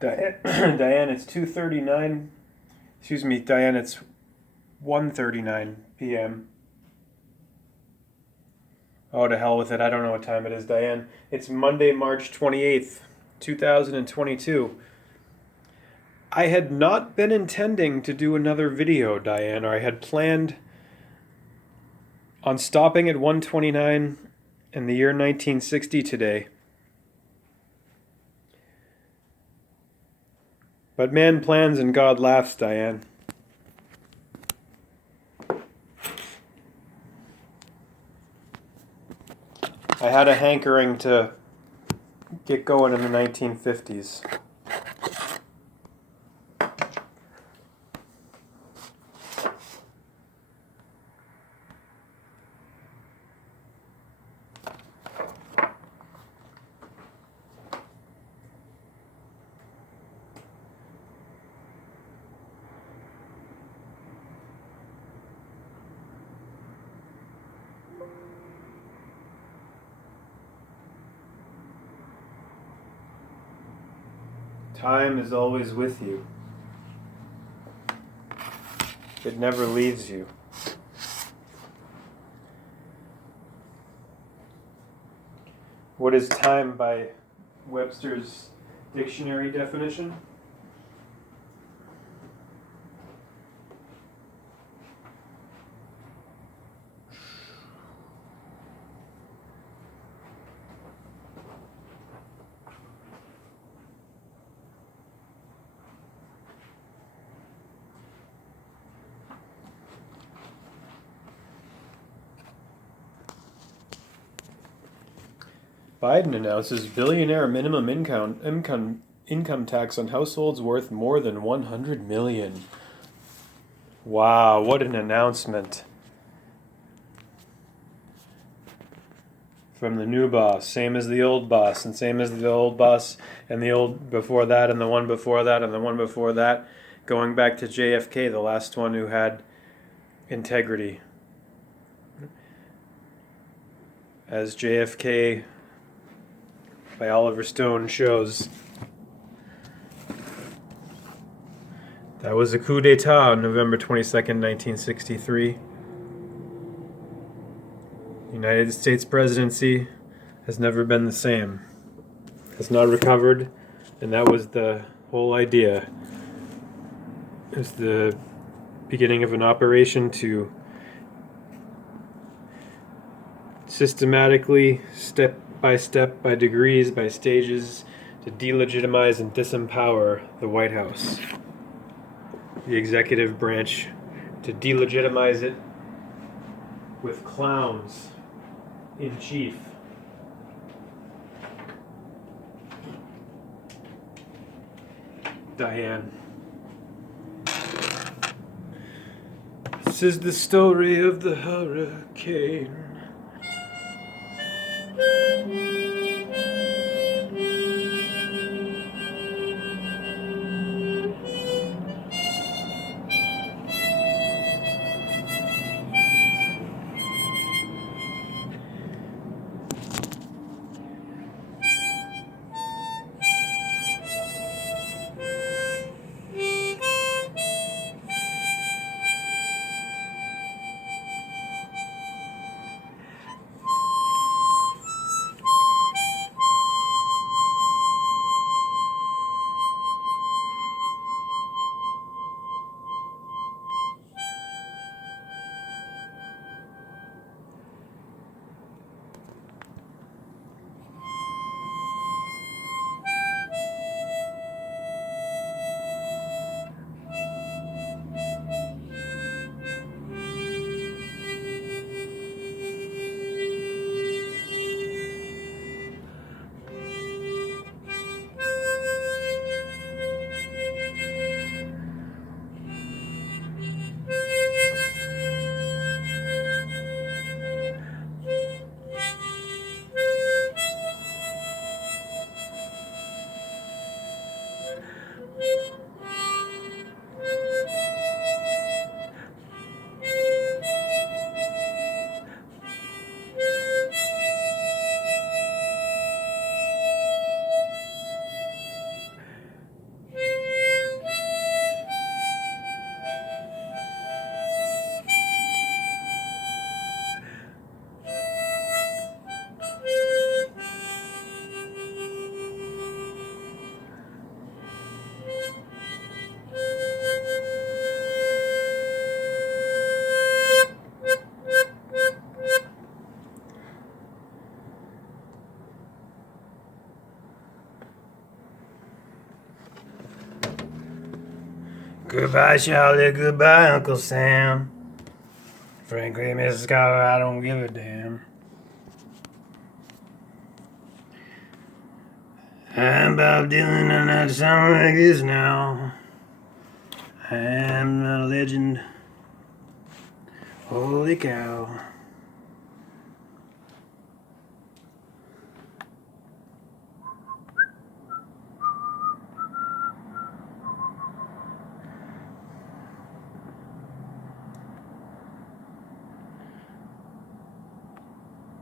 Diane, it's 2:39. Excuse me, Diane, it's 1:39 p.m. Oh, to hell with it. I don't know what time it is, Diane. It's Monday, March 28th, 2022. I had not been intending to do another video, Diane, or I had planned on stopping at 129 in the year 1960 today. But man plans and God laughs, Diane. I had a hankering to get going in the 1950s. Time is always with you. It never leaves you. What is time by Webster's dictionary definition? Biden announces billionaire minimum income tax on households worth more than $100 million. Wow, what an announcement. From the new boss, same as the old boss, and same as the old boss, and the old before that, and the one before that, and the one before that, going back to JFK, the last one who had integrity. As JFK by Oliver Stone shows. That was a coup d'etat on November 22nd, 1963. The United States presidency has never been the same. It's not recovered, and that was the whole idea. It was the beginning of an operation to systematically, step by step, by degrees, by stages, to delegitimize and disempower the White House, the executive branch, to delegitimize it with clowns in chief. Diane. This is the story of the hurricane. Goodbye, Charlie. Goodbye, Uncle Sam. Frankly, Mrs. Scholar, I don't give a damn. I'm Bob Dylan and I sound like this now. I'm a legend. Holy cow.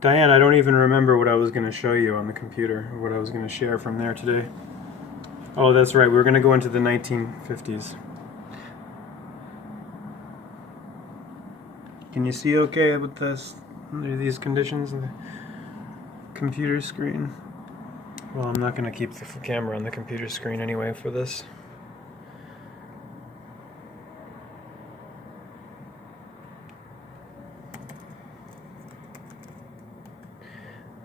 Diane, I don't even remember what I was going to show you on the computer, or what I was going to share from there today. Oh, that's right, we were going to go into the 1950s. Can you see okay with this, under these conditions of the computer screen? Well, I'm not going to keep the camera on the computer screen anyway for this.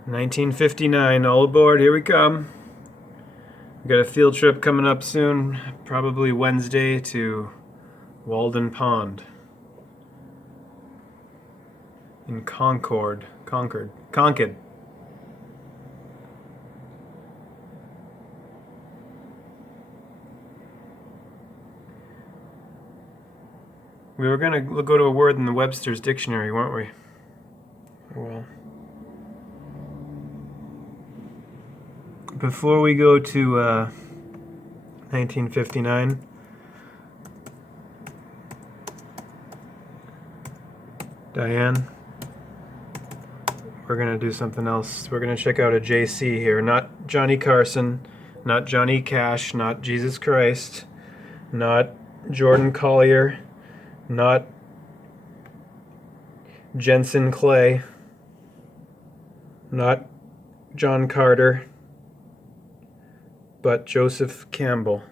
$1959, all aboard, here we come. We've got a field trip coming up soon, probably Wednesday, to Walden Pond in Concord. We were going to go to a word in the Webster's dictionary, weren't we? Well, before we go to 1959, Diane, we're going to do something else. We're going to check out a JC here. Not Johnny Carson, not Johnny Cash, not Jesus Christ, not Jordan Collier, not Jensen Clay, not John Carter, but Joseph Campbell.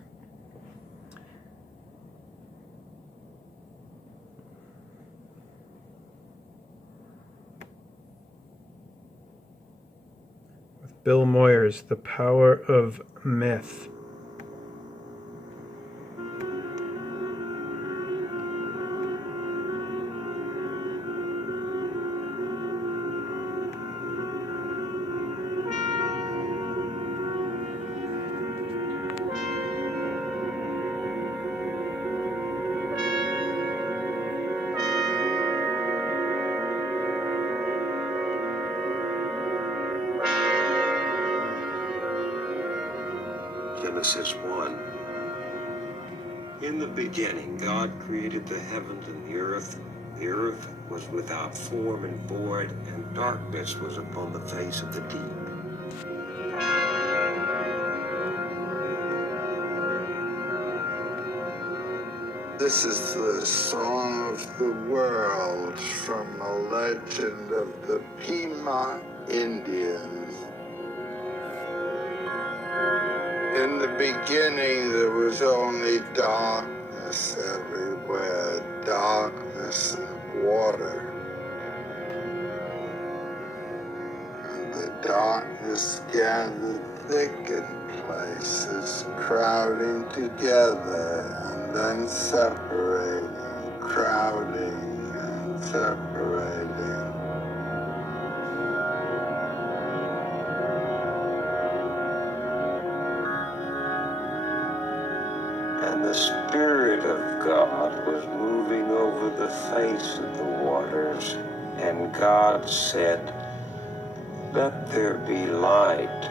With Bill Moyers, The Power of Myth. Genesis 1. In the beginning, God created the heavens and the earth. The earth was without form and void, and darkness was upon the face of the deep. This is the song of the world from a legend of the Piedmont Indians. In the beginning, there was only darkness everywhere, darkness and water. And the darkness gathered thick in places, crowding together and then separating, crowding and separating. And the Spirit of God was moving over the face of the waters. And God said, "Let there be light."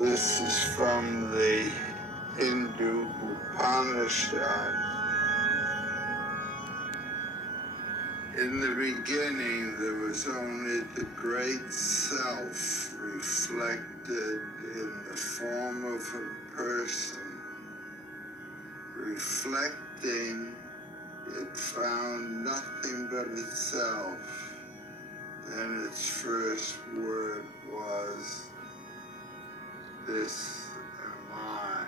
This is from the Hindu Upanishad. In the beginning, there was only the great self reflected in the form of a person. Reflecting, it found nothing but itself. Then its first word was, "This am I."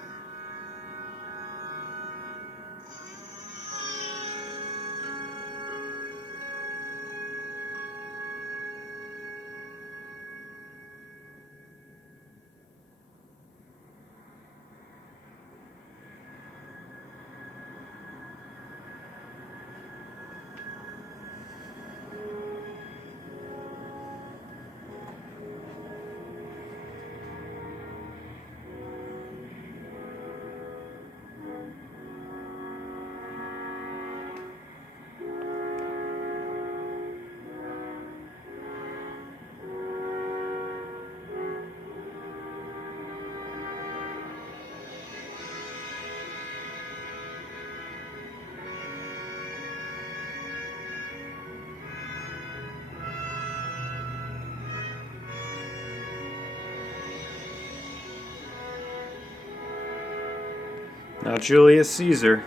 Not Julius Caesar.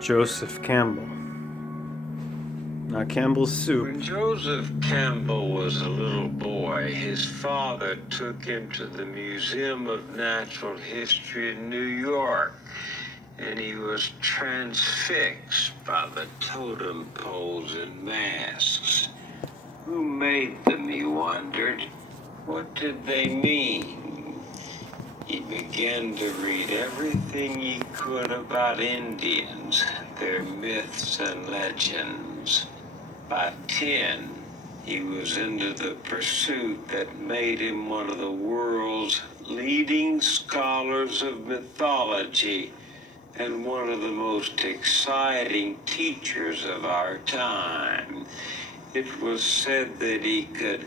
Joseph Campbell. Not Campbell's soup. When Joseph Campbell was a little boy, his father took him to the Museum of Natural History in New York, and he was transfixed by the totem poles and masks. Who made them, he wondered? What did they mean? He began to read everything he could about Indians, their myths and legends. By 10, he was into the pursuit that made him one of the world's leading scholars of mythology and one of the most exciting teachers of our time. It was said that he could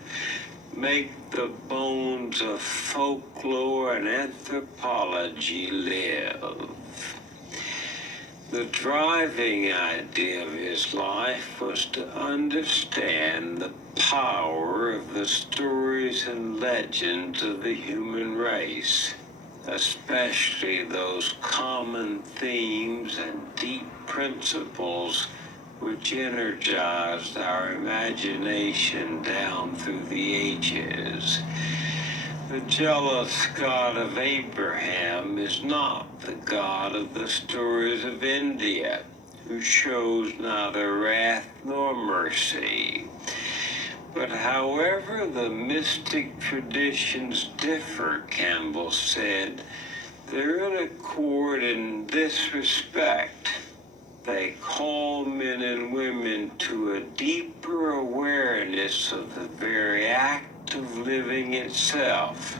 make the bones of folklore and anthropology live. The driving idea of his life was to understand the power of the stories and legends of the human race, especially those common themes and deep principles which energized our imagination down through the ages. The jealous God of Abraham is not the God of the stories of India, who shows neither wrath nor mercy. But however the mystic traditions differ, Campbell said, they're in accord in this respect. They call men and women to a deeper awareness of the very act of living itself,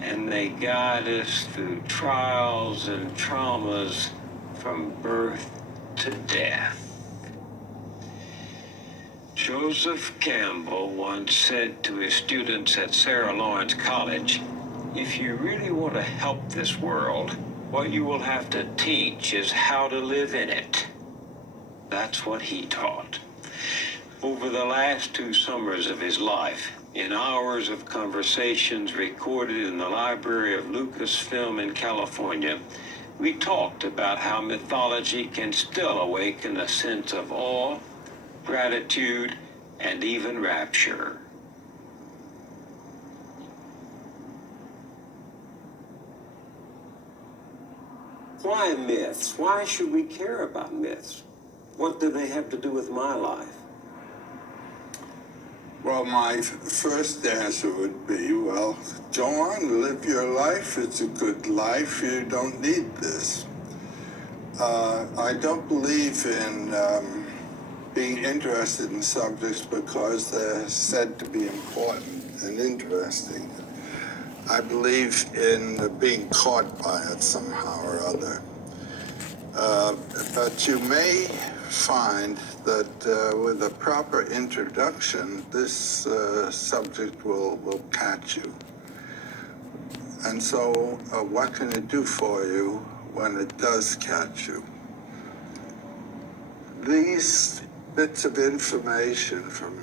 and they guide us through trials and traumas from birth to death. Joseph Campbell once said to his students at Sarah Lawrence College, "If you really want to help this world, what you will have to teach is how to live in it." That's what he taught. Over the last 2 summers of his life, in hours of conversations recorded in the library of Lucasfilm in California, we talked about how mythology can still awaken a sense of awe, gratitude, and even rapture. Why myths? Why should we care about myths? What do they have to do with my life? Well, my first answer would be, well, go on, live your life. It's a good life. You don't need this. I don't believe in being interested in subjects because they're said to be important and interesting. I believe in being caught by it somehow or other. But you may find that with a proper introduction, this subject will catch you. And so what can it do for you when it does catch you? These bits of information from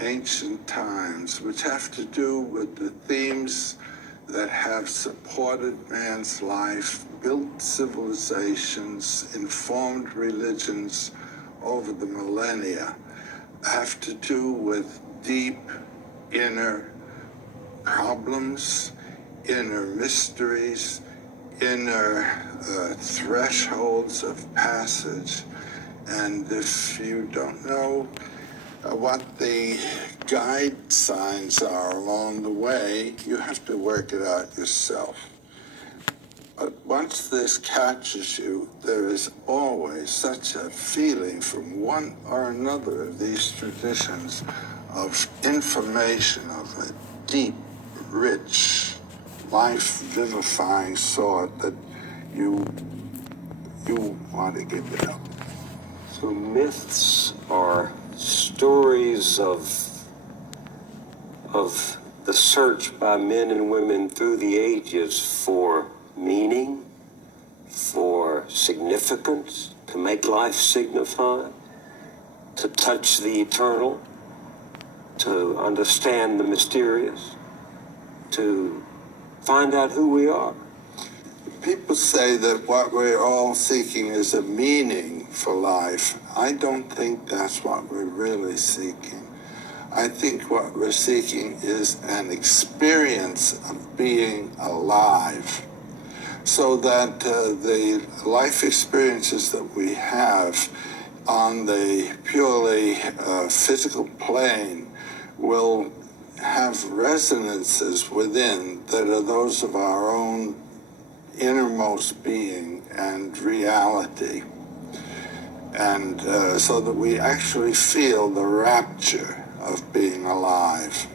ancient times, which have to do with the themes that have supported man's life, built civilizations, informed religions over the millennia, have to do with deep inner problems, inner mysteries, inner thresholds of passage. And if you don't know what the guide signs are along the way, you have to work it out yourself. But once this catches you, there is always such a feeling from one or another of these traditions of information of a deep, rich, life-vivifying sort that you want to give it up. So myths are stories of the search by men and women through the ages for meaning, for significance, to make life signify, to touch the eternal, to understand the mysterious, to find out who we are. people say that what we're all seeking is a meaning for life. I don't think that's what we're really seeking. I think what we're seeking is an experience of being alive, so that the life experiences that we have on the purely physical plane will have resonances within that are those of our own innermost being and reality. And so that we actually feel the rapture of being alive.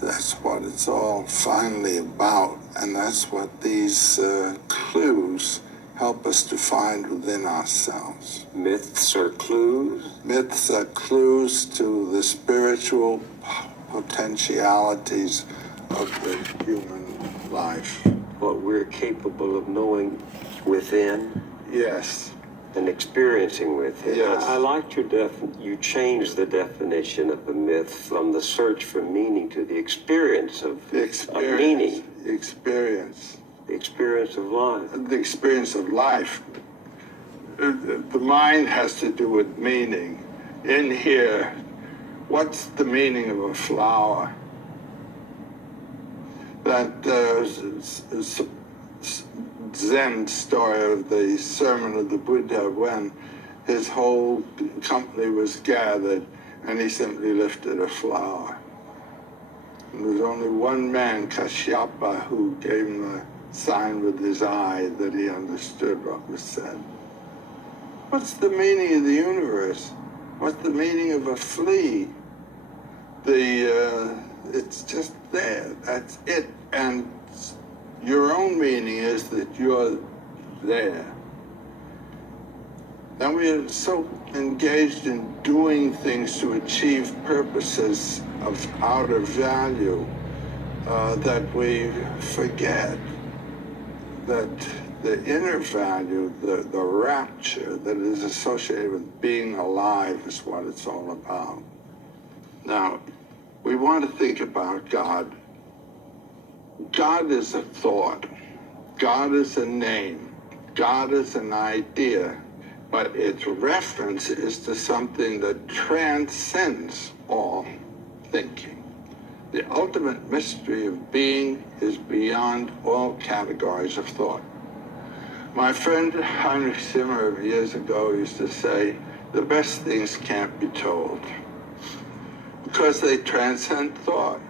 That's what it's all finally about, and that's what these clues help us to find within ourselves. Myths are clues? Myths are clues to the spiritual potentialities of the human life. What we're capable of knowing within? Yes. And experiencing within. Yes. I liked you changed the definition of the myth from the search for meaning to the experience of meaning. The experience. The experience of life. The experience of life. The mind has to do with meaning. In here, what's the meaning of a flower? That Zen story of the sermon of the Buddha, when his whole company was gathered and he simply lifted a flower. And there was only one man, Kashyapa, who gave him a sign with his eye that he understood what was said. What's the meaning of the universe? What's the meaning of a flea? It's just there. That's it. And your own meaning is that you're there. And we're so engaged in doing things to achieve purposes of outer value that we forget that the inner value, the rapture that is associated with being alive is what it's all about. Now, we want to think about God. God is a thought. God is a name. God is an idea. But its reference is to something that transcends all thinking. The ultimate mystery of being is beyond all categories of thought. My friend Heinrich Zimmer years ago used to say, the best things can't be told because they transcend thought.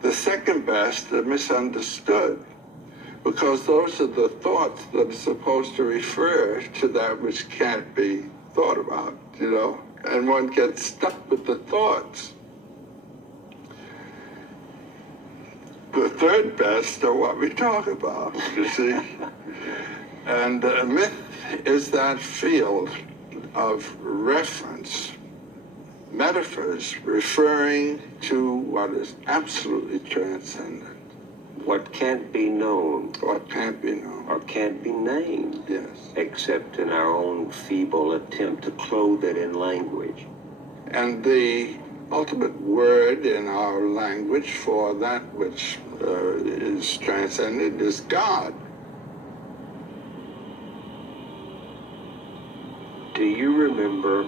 The second best are misunderstood because those are the thoughts that are supposed to refer to that which can't be thought about, you know? And one gets stuck with the thoughts. The third best are what we talk about, you see? And a myth is that field of reference, metaphors referring to what is absolutely transcendent. What can't be known. What can't be known. Or can't be named. Yes. Except in our own feeble attempt to clothe it in language. And the ultimate word in our language for that which is transcendent is God. Do you remember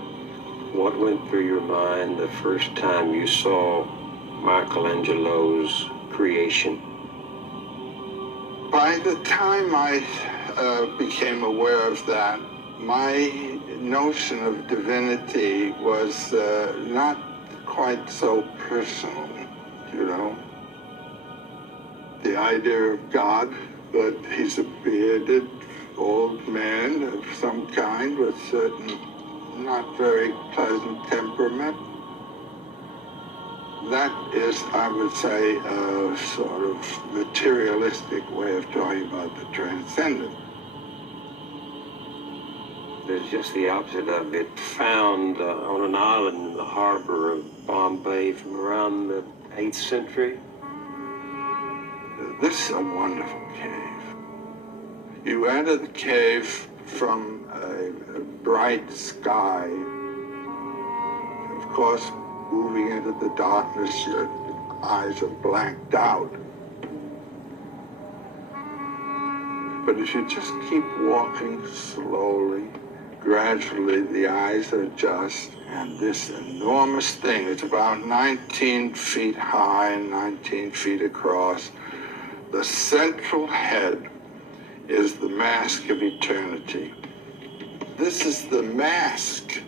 what went through your mind the first time you saw Michelangelo's creation? By the time I became aware of that, my notion of divinity was not quite so personal, you know. The idea of God, that he's a bearded old man of some kind with certain not very pleasant temperament. That is, I would say, a sort of materialistic way of talking about the transcendent. There's just the opposite of it, found on an island in the harbor of Bombay from around the 8th century. This is a wonderful cave. You enter the cave from a bright sky. Of course, moving into the darkness, your eyes are blanked out. But if you just keep walking slowly, gradually the eyes adjust, and this enormous thing, it's about 19 feet high and 19 feet across. The central head is the mask of eternity. This is the mask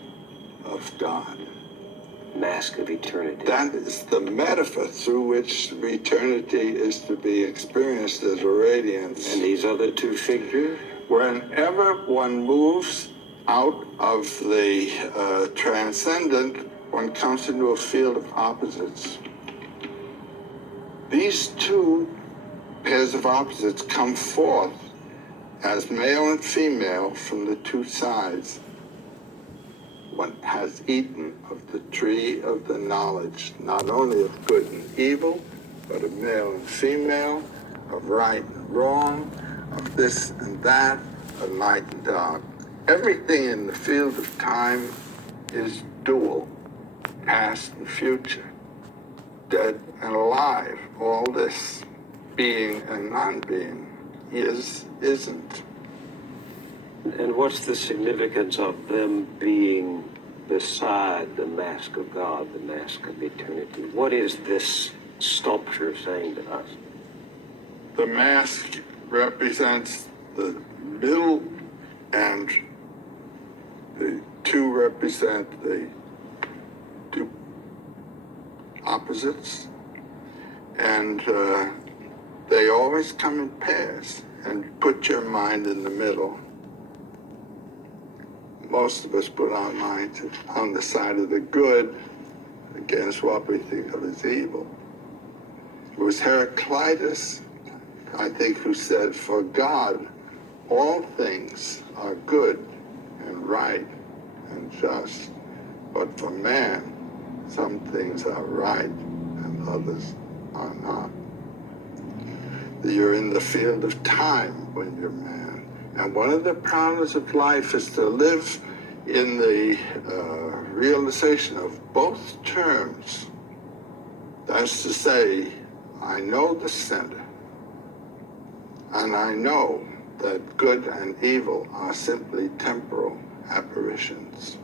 of God. Mask of eternity. That is the metaphor through which eternity is to be experienced as a radiance. And these other two figures? Whenever one moves out of the transcendent, one comes into a field of opposites. These two pairs of opposites come forth as male and female from the two sides. One has eaten of the tree of the knowledge, not only of good and evil, but of male and female, of right and wrong, of this and that, of light and dark. Everything in the field of time is dual, past and future, dead and alive. All this, being and non-being, is, isn't. And what's the significance of them being beside the mask of God, the mask of eternity? What is this sculpture saying to us? The mask represents the middle, and the two represent the two opposites, and they always come in pairs. And put your mind in the middle. Most of us put our mind on the side of the good against what we think of as evil. It was Heraclitus, I think, who said, "For God, all things are good and right and just, but for man, some things are right and others are not." You're in the field of time when you're man. And one of the problems of life is to live in the realization of both terms. That's to say, I know the center, and I know that good and evil are simply temporal apparitions.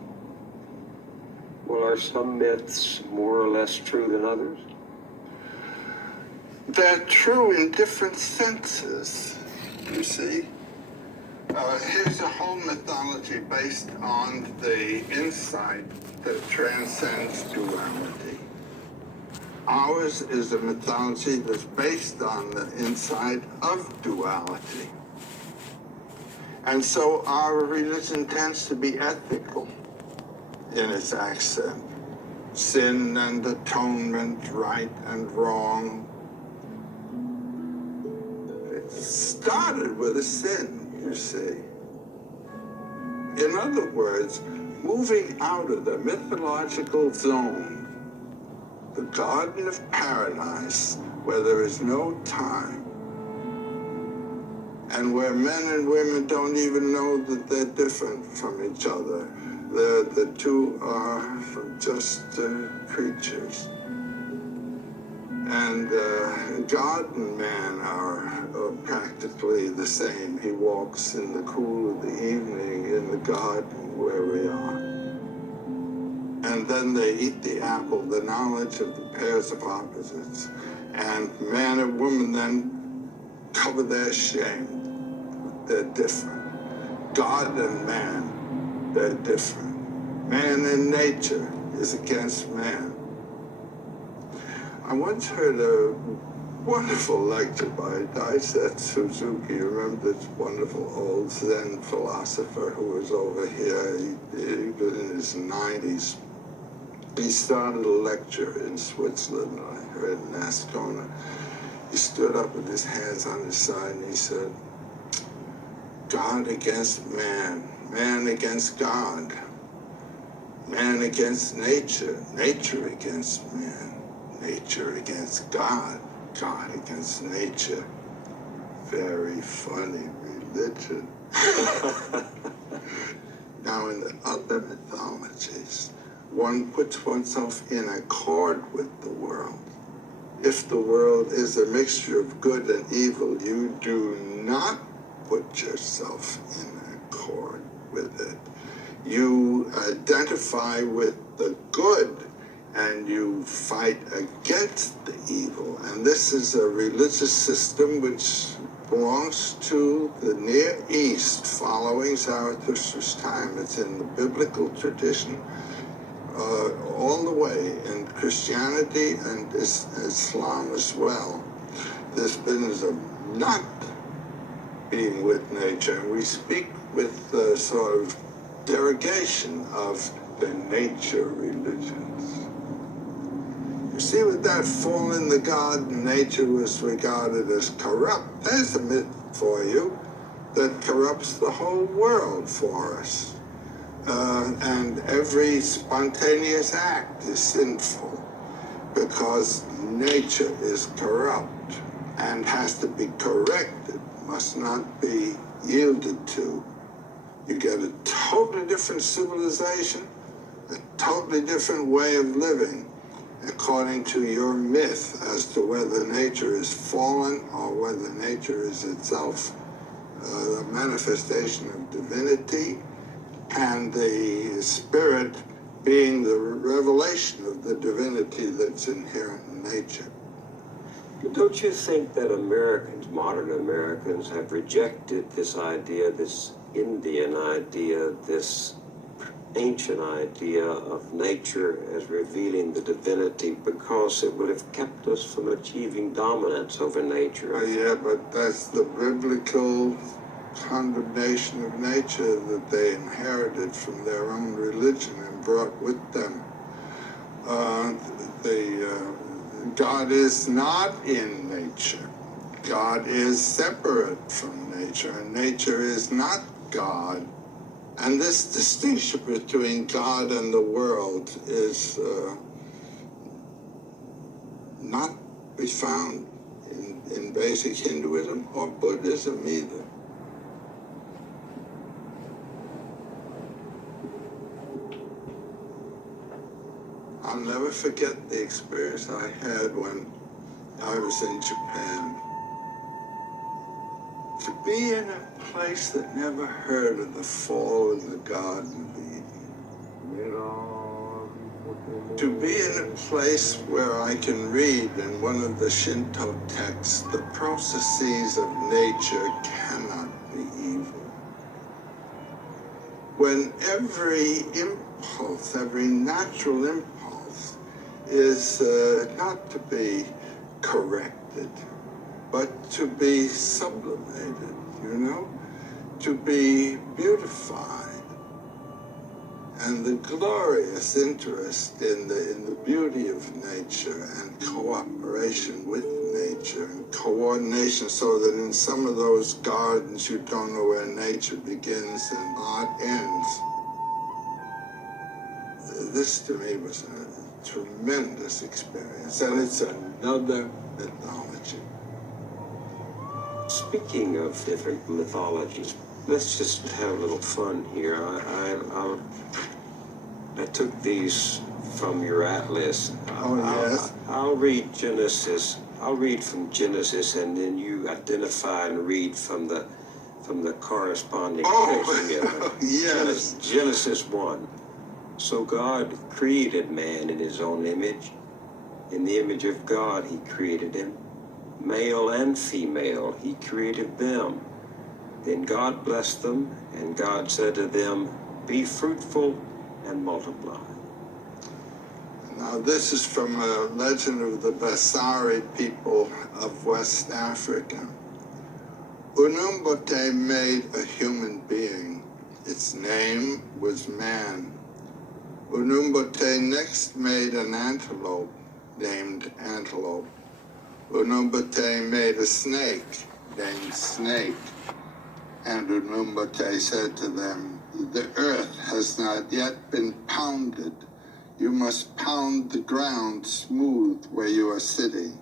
Well, are some myths more or less true than others? They're true in different senses, you see. Here's a whole mythology based on the insight that transcends duality. Ours is a mythology that's based on the insight of duality. And so our religion tends to be ethical in its accent. Sin and atonement, right and wrong. It started with a sin, you see. In other words, moving out of the mythological zone, the Garden of Paradise, where there is no time, and where men and women don't even know that they're different from each other. The two are just creatures. And God and man are practically the same. He walks in the cool of the evening in the garden where we are. And then they eat the apple, the knowledge of the pairs of opposites. And man and woman then cover their shame. They're different. God and man, they're different. Man in nature is against man. I once heard a wonderful lecture by Daisetsu Suzuki. You remember this wonderful old Zen philosopher who was over here? He was in his 90s. He started a lecture in Switzerland, I heard in Ascona. He stood up with his hands on his side and he said, God against man, man against God, man against nature, nature against man, nature against God, God against nature. Very funny religion. Now in the other mythologies, one puts oneself in accord with the world. If the world is a mixture of good and evil, you do not put yourself in accord with it. You identify with the good and you fight against the evil. And this is a religious system which belongs to the Near East following Zarathustra's time. It's in the biblical tradition all the way in Christianity and Islam as well. This business of not being with nature. And we speak with sort of derogation of the nature religions. You see, with that fall in the garden, nature was regarded as corrupt. There's a myth for you that corrupts the whole world for us. And every spontaneous act is sinful because nature is corrupt and has to be corrected, must not be yielded to. You get a totally different civilization, a totally different way of living, according to your myth as to whether nature is fallen or whether nature is itself the manifestation of divinity, and the spirit being the revelation of the divinity that's inherent in nature. Don't you think that Americans, modern Americans, have rejected this idea, this Indian idea, this ancient idea of nature as revealing the divinity because it would have kept us from achieving dominance over nature? Yeah, but that's the biblical condemnation of nature that they inherited from their own religion and brought with them. God is not in nature. God is separate from nature, and nature is not God. And this distinction between God and the world is not to be found in basic Hinduism or Buddhism either. I'll never forget the experience I had when I was in Japan. To be in a place that never heard of the fall in the Garden of Eden. To be in a place where I can read in one of the Shinto texts, the processes of nature cannot be evil. When every impulse, every natural impulse is not to be corrected, but to be sublimated, to be beautified. And the glorious interest in the beauty of nature and cooperation with nature and coordination, so that in some of those gardens you don't know where nature begins and art ends. This to me was a tremendous experience, and it's another mythology. Speaking of different mythologies, let's just have a little fun here. I took these from your atlas. Yes. I'll read Genesis. I'll read from Genesis, and then you identify and read from the corresponding text together. Yes. Genesis 1. So God created man in his own image. In the image of God, he created him. Male and female, he created them. Then God blessed them, and God said to them, be fruitful and multiply. Now this is from a legend of the Basari people of West Africa. Unumbote made a human being. Its name was man. Unumbote next made an antelope named Antelope. Unumbote made a snake named Snake. And Unumbote said to them, the earth has not yet been pounded. You must pound the ground smooth where you are sitting.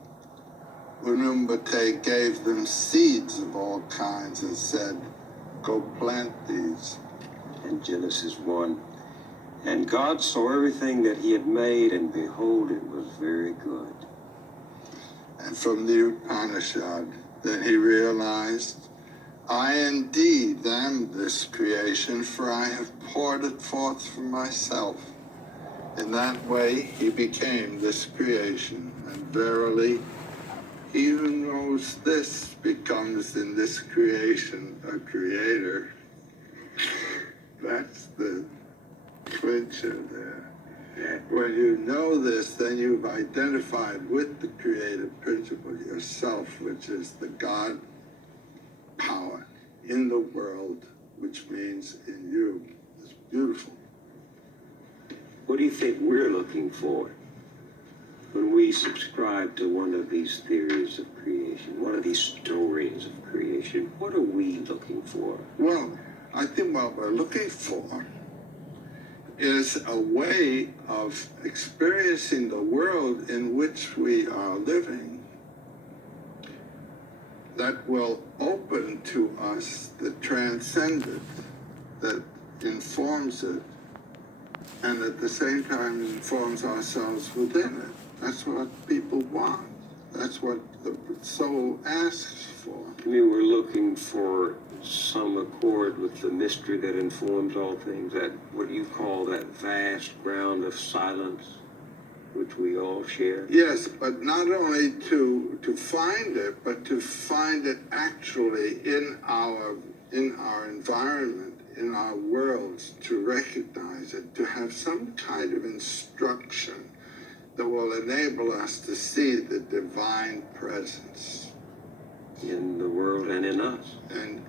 Unumbote gave them seeds of all kinds and said, go plant these. In Genesis 1, and God saw everything that he had made, and behold, it was very good. And from the Upanishad, then he realized I indeed am this creation, for I have poured it forth from myself. In that way he became this creation, and verily, he who knows this becomes in this creation a creator. That's the clincher there. When you know this, then you've identified with the creative principle yourself, which is the God power in the world, which means in you. It's beautiful. What do you think we're looking for when we subscribe to one of these theories of creation, one of these stories of creation? What are we looking for? Well, I think what we're looking for is a way of experiencing the world in which we are living that will open to us the transcendent that informs it, and at the same time informs ourselves within it. That's what people want. That's what the soul asks for. I mean, we're looking for some accord with the mystery that informs all things, that, what do you call that vast ground of silence which we all share? Yes, but not only to find it, but to find it actually in our environment, in our worlds, to recognize it, to have some kind of instruction that will enable us to see the divine presence In the world and in us. and